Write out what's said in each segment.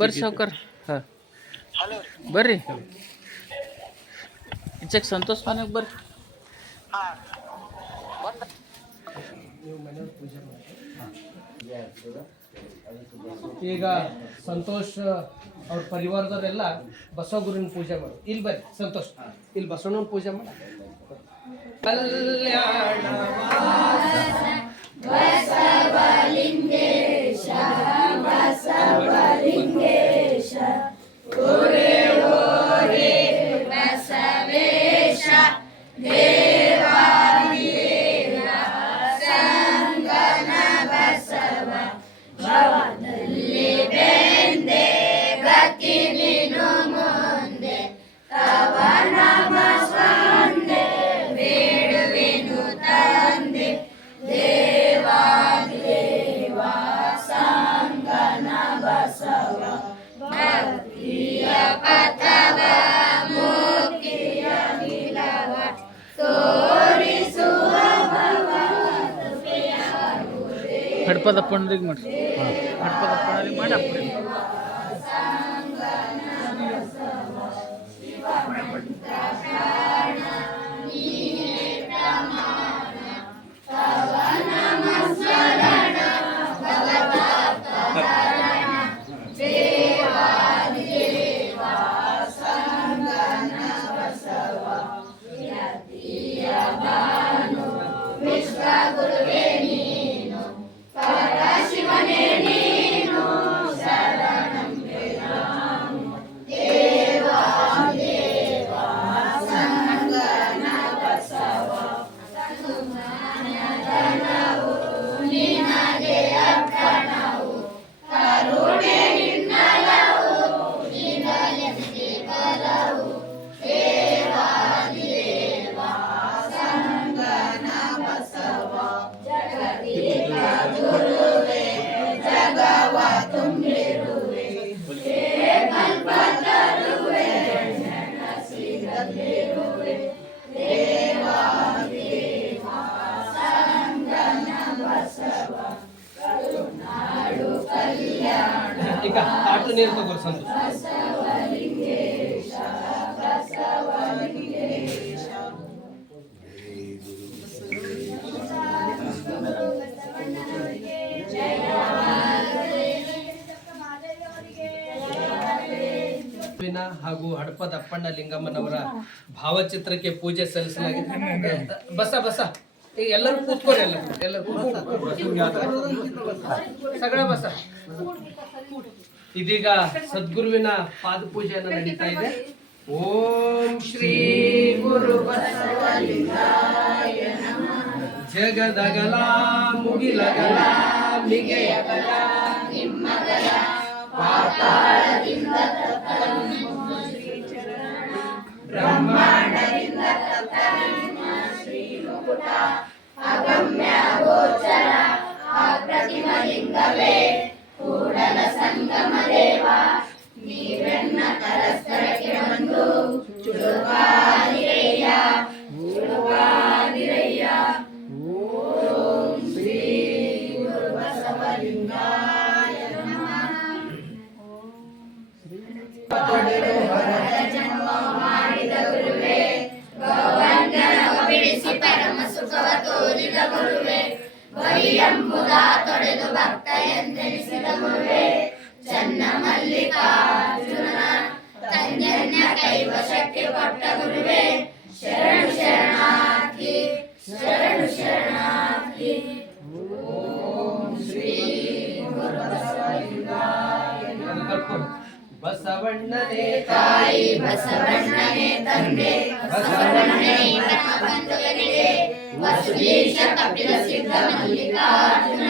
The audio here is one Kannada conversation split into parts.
ಬರ್ರಿ ಸಾವ್ಕಾರ. ಹಾಂ ಬರ್ರಿ ಈಚೆಗೆ ಸಂತೋಷ್ ಮನೆಗೆ ಬರ್ರಿ. ಈಗ ಸಂತೋಷ್ ಅವ್ರ ಪರಿವಾರದವರೆಲ್ಲ ಬಸವ ಗುರುವಿನ ಪೂಜೆ ಮಾಡು. ಇಲ್ಲಿ ಬರ್ರಿ ಸಂತೋಷ್, ಇಲ್ಲಿ ಬಸವಣ್ಣನ ಪೂಜೆ ಮಾಡಿ. ಕಲ್ಯಾಣ ಬಸವಲಿಂಗೇಶ ಬಸವಲಿಂಗೇಶ ಓರೆ ಓರೆ ಬಸವೇಶ ದೇವಾದಿದೇವ ಸಂಗನ ಬಸವ ಭವದಲ್ಲಿ ಬೆಂದೆ ಗತಿ ನೀನು ಮುಂದೆ ಕವನ ಬಸವಂದೆ ಬೇಡುವೆನು ತಂದೆ ದೇವಾದಿದೇವ ಸಂಗನ ಬಸವ ಭಕ್ತಿಯ ಪಥವ ಮುಕ್ತಿಯ ನಿಲವ ತೋರಿಸುವ ಹಡ್ಪದಪ್ಪನಿಗೆ ಮಾಡ್ರಿ. ಹಡ್ಪದಪ್ಪನಿಗೆ ಮಾಡಿ ಹಾಕ್ಬಿಡಿ. ಈಗ ಆಟು ನೀರು ತಗೋರಿ ಸಂತೋಷ್. ಹಾಗೂ ಹಡಪದ ಅಪ್ಪಣ್ಣ ಲಿಂಗಮ್ಮನವರ ಭಾವಚಿತ್ರಕ್ಕೆ ಪೂಜೆ ಸಲ್ಲಿಸಲಾಗಿದೆ. ಬಸ ಬಸ ಈಗ ಎಲ್ಲರೂ ಕೂತ್ಕೋರಿ. ಎಲ್ಲರೂ ಸಗಡ ಬಸ. ಇದೀಗ ಸದ್ಗುರುವಿನ ಪಾದ ಪೂಜೆಯನ್ನು ನಡೀತಾ ಇದೆ. ಓಂ ಶ್ರೀ ಗುರು ಬಸವಲಿಂಗಾಯ ನಮಃ. ಜಗದಗಲ ಮುಗಿಲಗಲ ಮಿಗೆಯಗಲ ನಿಮ್ಮಗಲ ಪಾತಾಳದಿಂದ ಬ್ರಹ್ಮಾಂಡದಿಂದ ಶ್ರೀ ಮುಕುಟ ಅಗಮ್ಯ ಗೋಚರ ಅಪ್ರತಿಮ ಲಿಂಗವೇ ಕೂಡಲ ಸಂಗಮ ದೇವ ನೀವೆನ್ನ ಕರಸ್ಥಳಕ್ಕೆ ಬಂದು ಚುರುಕಾದಿರಯ್ಯ ಚುರುಕಾದಿರಯ್ಯ. ಓಂ ಶ್ರೀ ಗುರು ಬಸವಲಿಂಗಾಯ ನಮಃ. ಜನ್ಮ ಮಾಡಿದ ಗುರುವೇ ಗೋವಂದನವ ಬಿಡಿಸಿ ಪರಮ ಸುಖವ ತೋರಿದ ಗುರುವೇ ಬರಿ ಎಂಬುದ ತೊಡೆದು ಭಕ್ತ ಎಂದೆನಿಸಿದ ಗುರುವೇ ಚನ್ನ ಮಲ್ಲಿಕಾರ್ಜುನ ತಂಜನ್ಯ ಕೈವಶಕ್ಕೆ ಕೊಟ್ಟ ಗುರುವೇ ಶರಣು ಶರಣಾರ್ಥಿ ಶರಣು ಶರಣಾರ್ಥಿ. ಓಂ ಶ್ರೀ ಗುರು ಬಸವಲಿಂಗಾಯ ನಮಃ. ಬಸವಣ್ಣನೇ ತಾಯಿ ಬಸವಣ್ಣನೇ ತಂದೆ ಬಸವಣ್ಣನೇ ಪರಮ ಬಂಧುಗಳಿಗೆ ವಸುದೀಶ ಕಪಿಲ ಸಿದ್ಧ ಮಲ್ಲಿಕಾರ್ಜುನ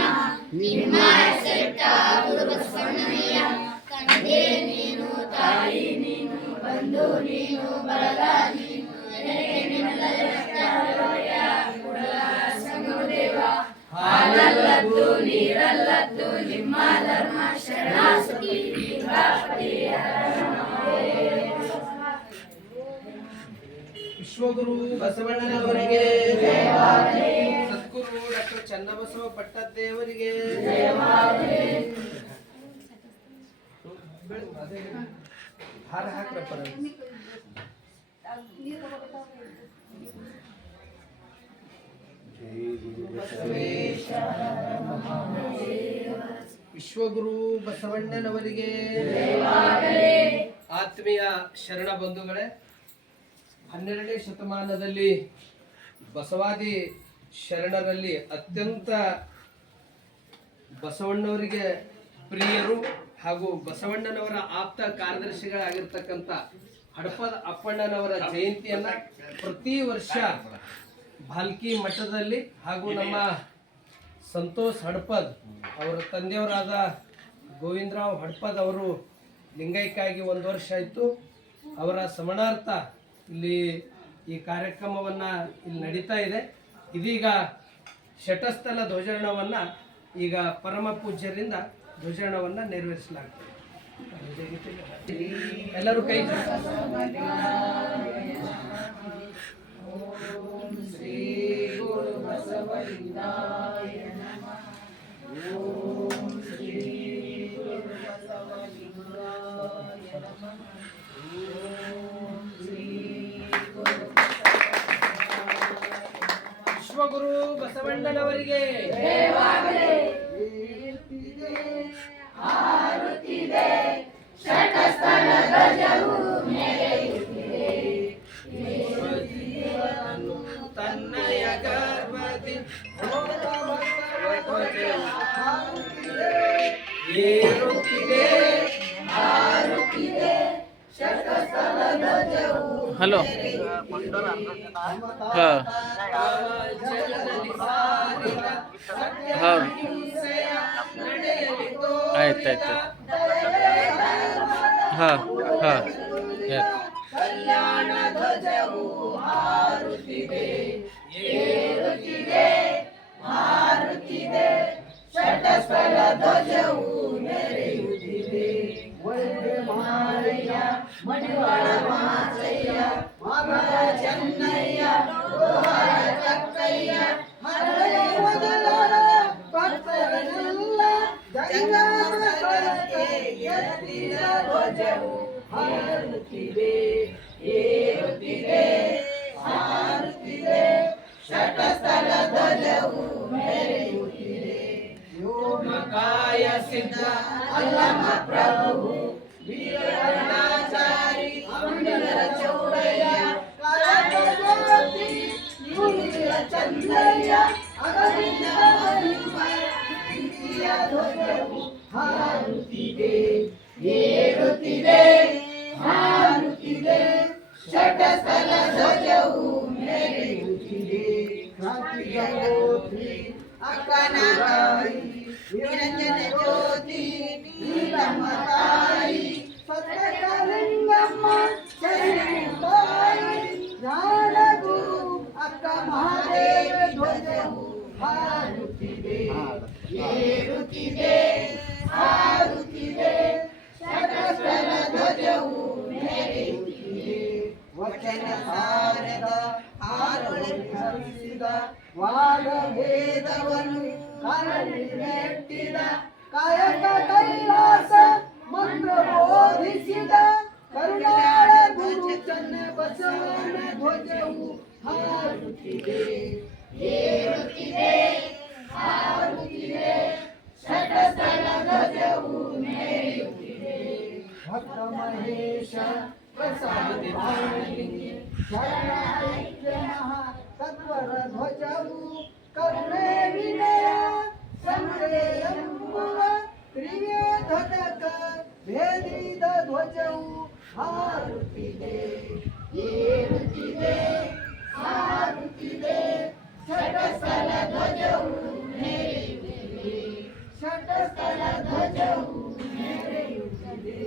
ನಿಮ್ಮ ಹೆಸರಿಟ್ಟ ಗುರು ಬಸವಣ್ಣನಯ್ಯ. ತಂದೆ ನೀನು ತಾಯಿ ನೀನು ಬಂಧು ನೀನು ಬಳಗ ನೀನು ಸಂಗಮದೇವ ಹಾಲಲ್ಲದ್ದು ನೀರಲ್ಲದ್ದು ನಿಮ್ಮ ಧರ್ಮ ಶರಣಾಸ್ತಿ ವಿಶ್ವಗುರು ಬಸವಣ್ಣನವರಿಗೆ ಸದ್ಗುರು ಡಾಕ್ಟರ್ ಚನ್ನಬಸವ ಪಟ್ಟದೇವರಿಗೆ ಹಾರ ಹಾಕ್ರಪ್ಪ ವಿಶ್ವಗುರು ಬಸವಣ್ಣನವರಿಗೆ ಆತ್ಮೀಯ ಶರಣ ಬಂಧುಗಳೇ, 12ನೇ ಶತಮಾನದಲ್ಲಿ ಬಸವಾದಿ ಶರಣರಲ್ಲಿ ಅತ್ಯಂತ ಬಸವಣ್ಣವರಿಗೆ ಪ್ರಿಯರು ಹಾಗೂ ಬಸವಣ್ಣನವರ ಆಪ್ತ ಕಾರ್ಯದರ್ಶಿಗಳಾಗಿರ್ತಕ್ಕಂಥ ಹಡಪದ ಅಪ್ಪಣ್ಣನವರ ಜಯಂತಿಯನ್ನ ಪ್ರತಿ ವರ್ಷ ಭಾಲ್ಕಿ ಮಠದಲ್ಲಿ ಹಾಗೂ ನಮ್ಮ ಸಂತೋಷ್ ಹಡಪದ್ ಅವರ ತಂದೆಯವರಾದ ಗೋವಿಂದರಾವ್ ಹಡಪದ್ ಅವರು ಲಿಂಗೈಕ್ಯಾಗಿ 1 ವರ್ಷ ಆಯಿತು. ಅವರ ಸ್ಮರಣಾರ್ಥ ಇಲ್ಲಿ ಈ ಕಾರ್ಯಕ್ರಮವನ್ನು ಇಲ್ಲಿ ನಡೀತಾ ಇದೆ. ಇದೀಗ ಶಟಸ್ಥಲ ಧ್ವಜಾರೋಹಣವನ್ನು ಈಗ ಪರಮ ಪೂಜ್ಯರಿಂದ ಧ್ವಜಾರೋಹಣವನ್ನು ನೆರವೇರಿಸಲಾಗ್ತದೆ. ಎಲ್ಲರೂ ಕೈ ಶ್ರೀ ಗುರು ಬಸವಲಿಂಗಾಯ ನಮಃ. ಓಂ ಶ್ರೀ ಗುರು ಬಸವಲಿಂಗಾಯ ನಮಃ. ಓಂ ಶ್ರೀ ಗುರು ವಿಶ್ವಗುರು ಬಸವಣ್ಣನವರಿಗೆ ಹಾರುತ್ತಿದೆ ಶಟಸ್ಥಲ ಧ್ವಜವು ಮೆರೆಯುತ್ತಿದೆ. ತನ್ನಯ ಗರ್ಭದಿ ಏರುತ್ತಿದೆ ಹಾರುತ್ತಿದೆ ಶಟಸ್ಥಲ ಧ್ವಜವು. ಹಲೋ ಹಾಂ ಹೌದು ಆಯ್ತಾಯ್ತು ಹಾಂ ಹಾಂ ಕಲ್ಯಾಣ ಧ್ವಜವು ಹಾರುತ್ತಿದೆ ಏರುತ್ತಿದೆ ಹಾರುತ್ತಿದೆ ಶಟಸ್ಥಲ ಧ್ವಜವು ಮೆರೆಯುತ್ತಿದೆ. ಒಂದೇ ಮಾರಯ್ಯ ಮಡಿವಾಳ ಮಾಚಯ್ಯ ಮಗಳ ಚೆನ್ನಯ್ಯ ಗೋಹರ ಚಕ್ಕಯ್ಯ ಹರಳೆ ಮೊದಲಾದ ಭಕ್ತರನ್ನೆಲ್ಲ ಜಂಗಮಕ್ಕೆ ಎತ್ತಿದ ಧ್ವಜವು ಹಾರುತ್ತಿದೆ ಏರುತ್ತಿದೆ ಹಾರುತ್ತಿದೆ ಶಟಸ್ಥಲ ಧ್ವಜವು ಮೆರೆಯುತ್ತಿದೆ. ವ್ಯೋಮಕಾಯ ಸಿದ್ಧ ಅಲ್ಲಮ ಪ್ರಭು ವೀರಗಣಾಚಾರಿ ಅಂಬಿಗರ ಚೌಡಯ್ಯ ಕಾಲಜ್ಯೋತಿ ನುಡಿಗಳ ಚಂದ್ರಯ್ಯ ಅಗಲಿದ ಪ್ರೀತಿಯ ಧ್ವಜವು ಹಾರುತ್ತಿದೆ ಏರುತ್ತಿದೆ ಹಾರುತ್ತಿದೆ ಶಟಸ್ಥಲ ಧ್ವಜವು ಮೆರೆಯುತ್ತಿದೆ. ಕ್ರಾಂತಿಗೋತ್ರಿ ಅಕ್ಕನಾಯಿ ನಿರಂಜನ ಜ್ಯೋತಿ ನೀಲಮ್ಮ ತಾಯಿ ಸತ್ಯಲಿಂಗಮ್ಮ ತಾಯಿ ಜ್ಞಾನಗುರು ಅಕ್ಕ ಮಹಾದೇವ ಧ್ವಜವು ಹಾರುತ್ತಿದೆ ಏರುತ್ತಿದೆ ಹಾರುತ್ತಿದೆ ಶಟಸ್ಥಲ ಧ್ವಜವು ಮೆರೆಯುತ್ತಿದೆ. ವಚನ ಸಾರದ ಹಾರೊಳಿಸಿದ ವಾದ ಭೇದವನ್ನು ಕಾಲಲ್ಲಿ ಮೆಟ್ಟಿದ ಕಾಯಕ ಕೈಲಾಸ ಮಂತ್ರ ಬೋಧಿಸಿದ ಕರುಣಾಳ ಗುರು ಚನ್ನ ಬಸವನ ಧ್ವಜವು ಹಾರುತ್ತಿದೆ ಏರುತ್ತಿದೆ ಹಾರುತ್ತಿದೆ ಶಟಸ್ಥಲ ಧ್ವಜವು ಮೆರೆಯುತ್ತಿದೆ. ಭಕ್ತ ಮಹೇಶ ಪ್ರಸಾದ ಶರಣ ಐಕ್ಯ ಮಹಾ ತತ್ವರ ಧ್ವಜವು ಕರುಣೆ ವಿನಯ ಸಂಜಯಂಬುವ ತ್ರಿವೇಧಕ ಭೇದಿದ ಧ್ವಜವು ಹಾರುತ್ತಿದೆ ಏರುತ್ತಿದೆ ಹಾರುತ್ತಿದೆ ಶಟಸ್ಥಲ ಧ್ವಜವು ಮೆರೆಯುತ್ತಿದೆ ಶಟಸ್ಥಲ ಧ್ವಜವು ಮೆರೆಯುತ್ತಿದೆ.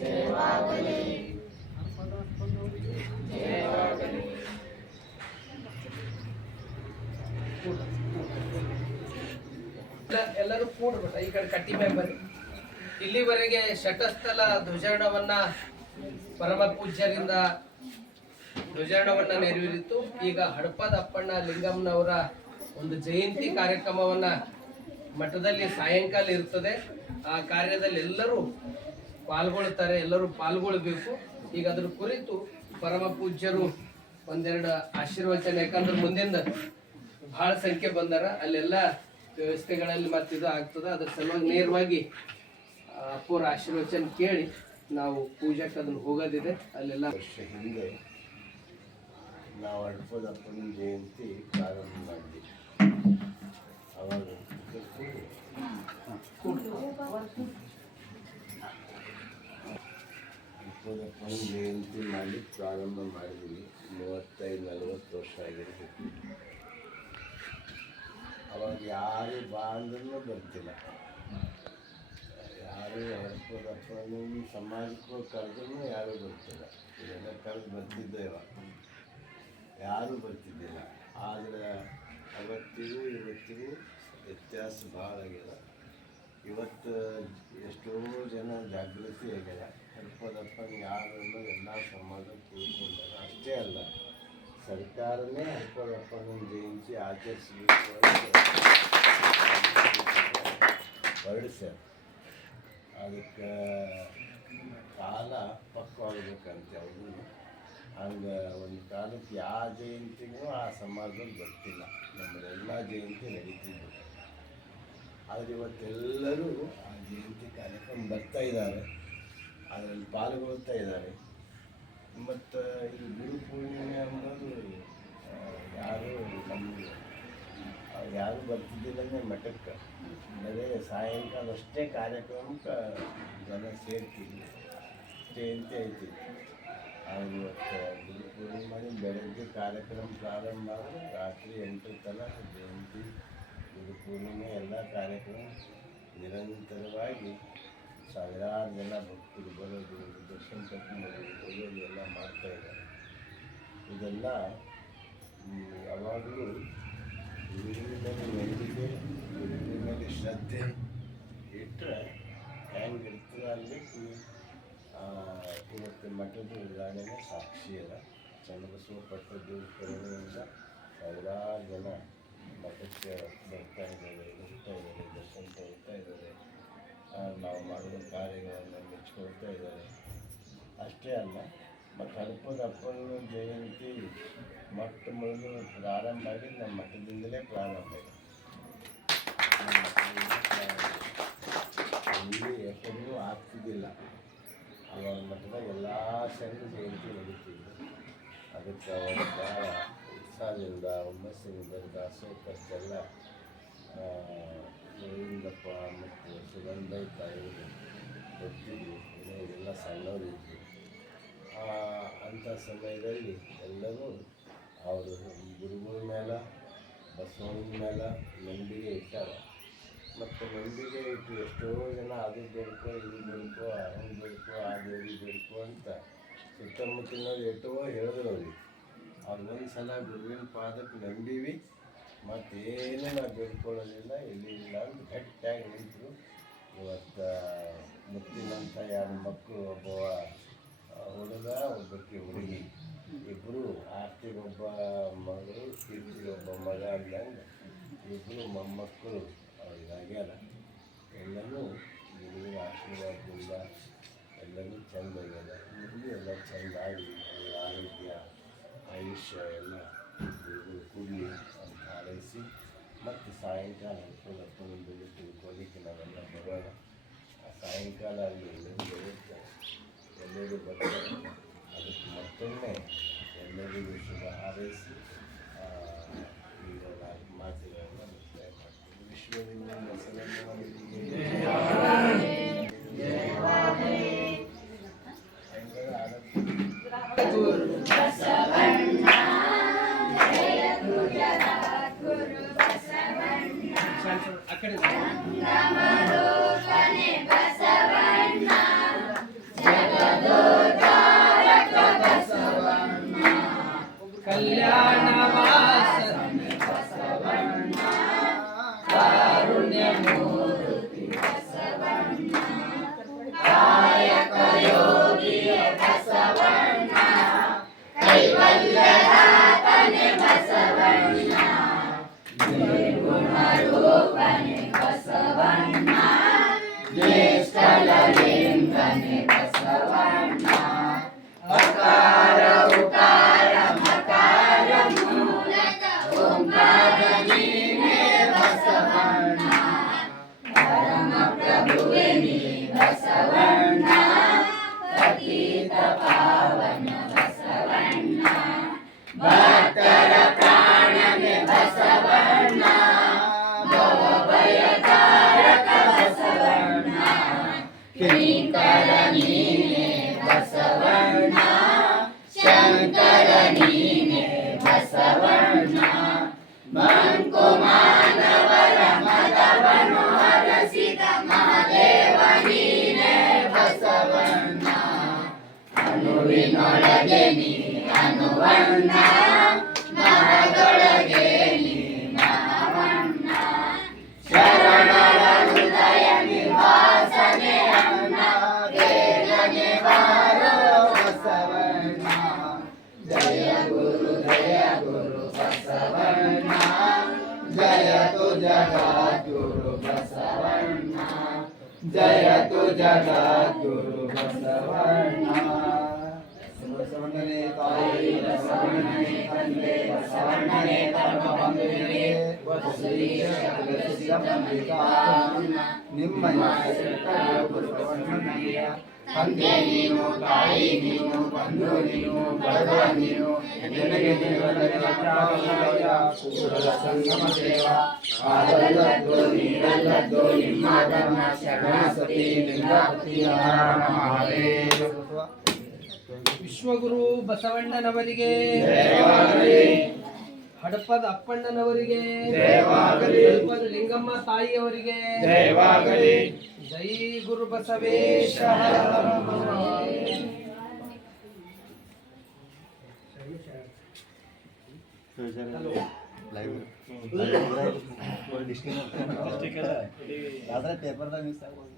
ಜಯವಾಗಲಿ ಜಯವಾಗಲಿ. ಎಲ್ಲರೂ ಕೂಡ್ಬಿಟ್ಟ ಈ ಕಡೆ ಕಟ್ಟಿ ಮೇಲೆ ಬರ್ರಿ. ಇಲ್ಲಿವರೆಗೆ ಶಟಸ್ಥಲ ಧ್ವಜಾರೋಹಣವನ್ನ ಪರಮ ಪೂಜ್ಯರಿಂದ ಧ್ವಜಾರೋಹಣವನ್ನ ನೆರವೇರಿತು. ಈಗ ಹಡಪದ ಅಪ್ಪಣ್ಣ ಲಿಂಗಮ್ಮನವರ ಒಂದು ಜಯಂತಿ ಕಾರ್ಯಕ್ರಮವನ್ನ ಮಠದಲ್ಲಿ ಸಾಯಂಕಾಲ ಇರ್ತದೆ. ಆ ಕಾರ್ಯದಲ್ಲಿ ಎಲ್ಲರೂ ಪಾಲ್ಗೊಳ್ತಾರೆ, ಎಲ್ಲರೂ ಪಾಲ್ಗೊಳ್ಬೇಕು. ಈಗ ಅದ್ರ ಕುರಿತು ಪರಮ ಪೂಜ್ಯರು ಒಂದೆರಡು ಆಶೀರ್ವಚನ, ಯಾಕಂದ್ರೆ ಮುಂದಿಂದ ಬಹಳ ಸಂಖ್ಯೆ ಬಂದಾರ, ಅಲ್ಲೆಲ್ಲ ವ್ಯವಸ್ಥೆಗಳಲ್ಲಿ ಮತ್ತಿದು ಆಗ್ತದೆ. ಅದ್ರ ಸಲುವಾಗಿ ನೇರವಾಗಿ ಅಪ್ಪರ ಆಶೀರ್ವಚನ ಕೇಳಿ ನಾವು ಪೂಜೆಗೆ ಅದನ್ನು ಹೋಗೋದಿದೆ. ಅಲ್ಲೆಲ್ಲ ವರ್ಷ ಹಿಂದೆ ನಾವು ಹಡಪದಪ್ಪನ ಜಯಂತಿ ಪ್ರಾರಂಭ ಮಾಡಿದ್ವಿ. ಅವಾಗ ಹಡಪದಪ್ಪನ ಜಯಂತಿ ಮಾಡಿ ಪ್ರಾರಂಭ ಮಾಡಿದ್ವಿ. 35-40 ವರ್ಷ ಆಗಿರ್ಬೇಕು. ಅವಾಗ ಯಾರು ಬಾ ಅಂದ್ರೂ ಬರ್ತಿಲ್ಲ, ಯಾರು ಹಡಪದಪ್ಪನ ಸಮಾಜಕ್ಕೂ ಕರೆದ್ರೂ ಯಾರೂ ಬರ್ತಿಲ್ಲ. ಇವೆಲ್ಲ ಕರೆದು ಬರ್ತಿದ್ದೇವ, ಯಾರೂ ಬರ್ತಿದ್ದಿಲ್ಲ. ಆದರೆ ಅವತ್ತಿಗೂ ಇವತ್ತಿಗೂ ವ್ಯತ್ಯಾಸ ಭಾಳ ಆಗ್ಯದ. ಇವತ್ತು ಎಷ್ಟೋ ಜನ ಜಾಗೃತಿ ಆಗ್ಯದ. ಹಡಪದಪ್ಪನ ಯಾರು ಅನ್ನೋದು ಎಲ್ಲ ಸಮಾಜ ತಿಳ್ಕೊಂಡಾರ. ಅಷ್ಟೇ ಅಲ್ಲ, ಸರ್ಕಾರನೇ ಹಡಪದಪ್ಪನ ಜಯಂತಿ ಆಚರಿಸಬೇಕು ಅಂತ ಹೊರಡಿಸ್ಯಾರ. ಅದಕ್ಕೆ ಕಾಲ ಪಕ್ವಾಗಬೇಕಂತ ಅವರು. ಹಂಗೆ ಒಂದು ಕಾಲಕ್ಕೆ ಯಾವ ಜಯಂತಿಗೂ ಆ ಸಮಾಜದಲ್ಲಿ ಬರ್ತಿಲ್ಲ. ನಮ್ಮದೆಲ್ಲ ಜಯಂತಿ ನಡೀತಿದ್ವು. ಆದರೆ ಇವತ್ತೆಲ್ಲರೂ ಆ ಜಯಂತಿ ಕಾರ್ಯಕ್ರಮ ಬರ್ತಾ ಇದ್ದಾರೆ, ಅದರಲ್ಲಿ ಪಾಲ್ಗೊಳ್ತಾ ಇದ್ದಾರೆ. ಮತ್ತು ಈ ಗುರು ಪೂರ್ಣಿಮೆ ಅನ್ನೋದು ಯಾರೂ ಯಾರೂ ಬರ್ತಿದ್ದಿಲ್ಲಂದ್ರೆ ಮಠಕ್ಕೆ ಬರೀ ಸಾಯಂಕಾಲ ಅಷ್ಟೇ ಕಾರ್ಯಕ್ರಮಕ್ಕೆ ಜನ ಸೇರ್ತಿದ್ವಿ. ಜಯಂತಿ ಐತಿತ್ತು. ಆದರೆ ಇವತ್ತು ಗುರು ಪೂರ್ಣಿಮೆ ಬೆಳಗ್ಗೆ ಕಾರ್ಯಕ್ರಮ ಪ್ರಾರಂಭ ಆದರೆ ರಾತ್ರಿ 8 ತನಕ ಜಯಂತಿ, ಗುರು ಪೂರ್ಣಿಮೆ ಎಲ್ಲ ಕಾರ್ಯಕ್ರಮ ನಿರಂತರವಾಗಿ ಸಾವಿರಾರು ಜನ ಭಕ್ತರು ಬರೋದು, ದರ್ಶನ ಕರ್ಕೊಂಡು ಹೋಗೋದು ಎಲ್ಲ ಮಾಡ್ತಾಯಿದ್ದಾರೆ. ಇದೆಲ್ಲ ಯಾವಾಗಲೂ ಗುರುವಿನ ಮೇಲೆ ನಂಬಿಕೆ, ಗುರುವಿನ ಮೇಲೆ ಶ್ರದ್ಧೆ ಇಟ್ಟರೆ ಹೆಂಗಿರ್ತದೆ ಅನ್ಲಿಕ್ಕೆ ಇವತ್ತು ಮಠದ ಉದಾಹರಣೆ ಸಾಕ್ಷಿ ಅದ. ಚನ್ನಬಸವ ಪಟ್ಟದ ಕರುಣೆಯಿಂದ ಸಾವಿರಾರು ಜನ ಮಠಕ್ಕೆ ಬರ್ತಾ ಇದ್ದಾರೆ, ಹೋಗ್ತಾ ಇದ್ದಾರೆ, ದರ್ಶನ ತಗೊಳ್ತಾ ಇದ್ದಾರೆ, ನಾವು ಮಾಡುವ ಕಾರ್ಯಗಳನ್ನು ಮೆಚ್ಕೊಳ್ತಾ ಇದ್ದಾರೆ. ಅಷ್ಟೇ ಅಲ್ಲ, ಮತ್ತು ಹಡಪದಪ್ಪನ ಜಯಂತಿ ಮೊಟ್ಟ ಮೊದಲು ಪ್ರಾರಂಭ ಆಗಿದ್ದು ನಮ್ಮ ಮಠದಿಂದಲೇ ಪ್ರಾರಂಭ ಆಗಿದೆ. ಇಲ್ಲಿ ಎಕಡೆಗೂ ಆಗ್ತಿದ್ದಿಲ್ಲ. ಅವಾಗ ಮಠದಾಗ ಎಲ್ಲ ಸರಿ ಜಯಂತಿ ನಡೀತಿದ್ರು. ಅದಕ್ಕೆ ಅವಾಗ ಭಾಳ ಉತ್ಸಾಹದಿಂದ ಹುಮ್ಮಸ್ಸಿನಿಂದ ದಾಸೋಹ ಖರ್ಚೆಲ್ಲ ಗೋವಿಂದಪ್ಪ ಮತ್ತು ಸುಗಂಧೈ ತಾಯಿ ಗೊತ್ತಿದ್ವು. ಇದೆಲ್ಲ ಸಣ್ಣವರಿದ್ದರು. ಅಂಥ ಸಮಯದಲ್ಲಿ ಎಲ್ಲರೂ ಅವರು ಗುರುಗಳ ಮೇಲೆ, ಬಸವನ ಮೇಲೆ ನಂಬಿಕೆ ಇಟ್ಟಾರ. ಮತ್ತು ನಂಬಿಕೆ ಇಟ್ಟು ಎಷ್ಟೋ ಜನ ಅದು ಬೇಡ್ಕೋ, ಇದು ಬೇಡ್ಕೋ, ಹಂಗೆ ಬೇಡ್ಕೋ, ಆ ದೇವಿ ಬೇಡ್ಕೋ ಅಂತ ಸುತ್ತಮುತ್ತಲಿನವ್ರು ಎಷ್ಟೋ ಹೇಳಿದ್ರು ಅವ್ರಿಗೆ. ಅವ್ರು ಒಂದು ಸಲ ಗುರುವಿನ ಪಾದಕ್ಕೆ ನಂಬೀವಿ, ಮತ್ತೇನೇ ನಾವು ಬೇಡ್ಕೊಳ್ಳೋದಿಲ್ಲ, ಇಲ್ಲಿ ಇಲ್ಲ ಅಂತ ಗಟ್ಟಿಯಾಗಿ ನಿಂತರು. ಇವತ್ತು ಮುತ್ತಿನಂಥ 2 ಮಕ್ಕಳು, ಒಬ್ಬ ಹುಡುಗ, ಒಬ್ಬಕ್ಕೆ ಹುಡುಗಿ, ಇಬ್ಬರು ಆರ್ತಿಗೊಬ್ಬ ಮಗಳು, ಕೀರ್ತಿಗೊಬ್ಬ ಮಗ ಅಂದಂಗೆ ಇಬ್ಬರು ಮೊಮ್ಮಕ್ಕಳು ಅವ್ರಿಗಾಗ್ಯಾರ. ಎಲ್ಲನೂ ಗುರುವಿನ ಆಶೀರ್ವಾದದಿಂದ ಎಲ್ಲನೂ ಚೆಂದ ಆಗ್ಯದ. ಗುರುವು ಎಲ್ಲ ಚೆಂದಾಗಿ ಅವ್ರ ಆರೋಗ್ಯ, ಆಯುಷ್ಯ ಎಲ್ಲ ಗುರುಗಳು ಕೊಡಲಿ ಅಂತ ಹಾರೈಸಿ, ಮತ್ತು ಸಾಯಂಕಾಲ ಹಡಪದಪ್ಪನ ಬಗ್ಗೆ ತಿಳ್ಕೊಳ್ಳಿಕ್ಕೆ ನಾವೆಲ್ಲ ಬರೋಣ. ಆ ಸಾಯಂಕಾಲ ಅಲ್ಲಿ ಎಲ್ಲರೂ ಬರ್ತಾರೆ. ಅದಕ್ಕೆ ಮತ್ತೊಮ್ಮೆ ಎಲ್ಲರಿಗೂ ಶುಭ ಹಾರೈಸಿ ಈಗ ಮಾತುಗಳನ್ನು ಮುಕ್ತಾಯ ಮಾಡ್ತೀವಿ. ವಿಶ್ವದಿಂದ ಕಲ್ಯಾಣ ವಾಸ ಜಗದ್ಗುರು ಬಸವಣ್ಣ ಜಯತು ಜಗದ್ಗುರು ಬಸವಣ್ಣ ಬಸವಣ್ಣನೇ ತಾಯಿ ಬಸವಣ್ಣನೇ ತಂದೆ ಬಸವಣ್ಣನೇ ಧರ್ಮ ಬಂಧುವಿಗೆ ನಿಮ್ಮಯ ಬಸವಣ್ಣನಯ್ಯ ತಂದೆ ನೀನು ತಾಯಿ ನೀನು ಬಂಧು ನೀನು ಬಳಗ ನೀನು ನಿನಗೆ ಸಂಗಮ ದೇವ ಆದಲ್ಲದ್ದು ನೀಡಲ್ಲದ್ದು ನಿಮ್ಮ ಧರ್ಮ ಶರಣ ಸತಿ ಲಿಂಗಪತಿಯ ಮಹಾದೇವ ವಿಶ್ವಗುರು ಬಸವಣ್ಣನವರಿಗೆ ಜಯವಾಗಲಿ ಹಡಪದ ಅಪ್ಪಣ್ಣನವರಿಗೆ ಜಯವಾಗಲಿ ಹಡಪದ ಲಿಂಗಮ್ಮ ತಾಯಿಯವರಿಗೆ ಜಯವಾಗಲಿ ಜೈ ಗುರು ಬಸವೇಶ ಹರ ಹರ ಮಹಾದೇವ. ಪೇಪರ್ದಾಗ ಮಿಸ್ ಆಗ್ಬೋದು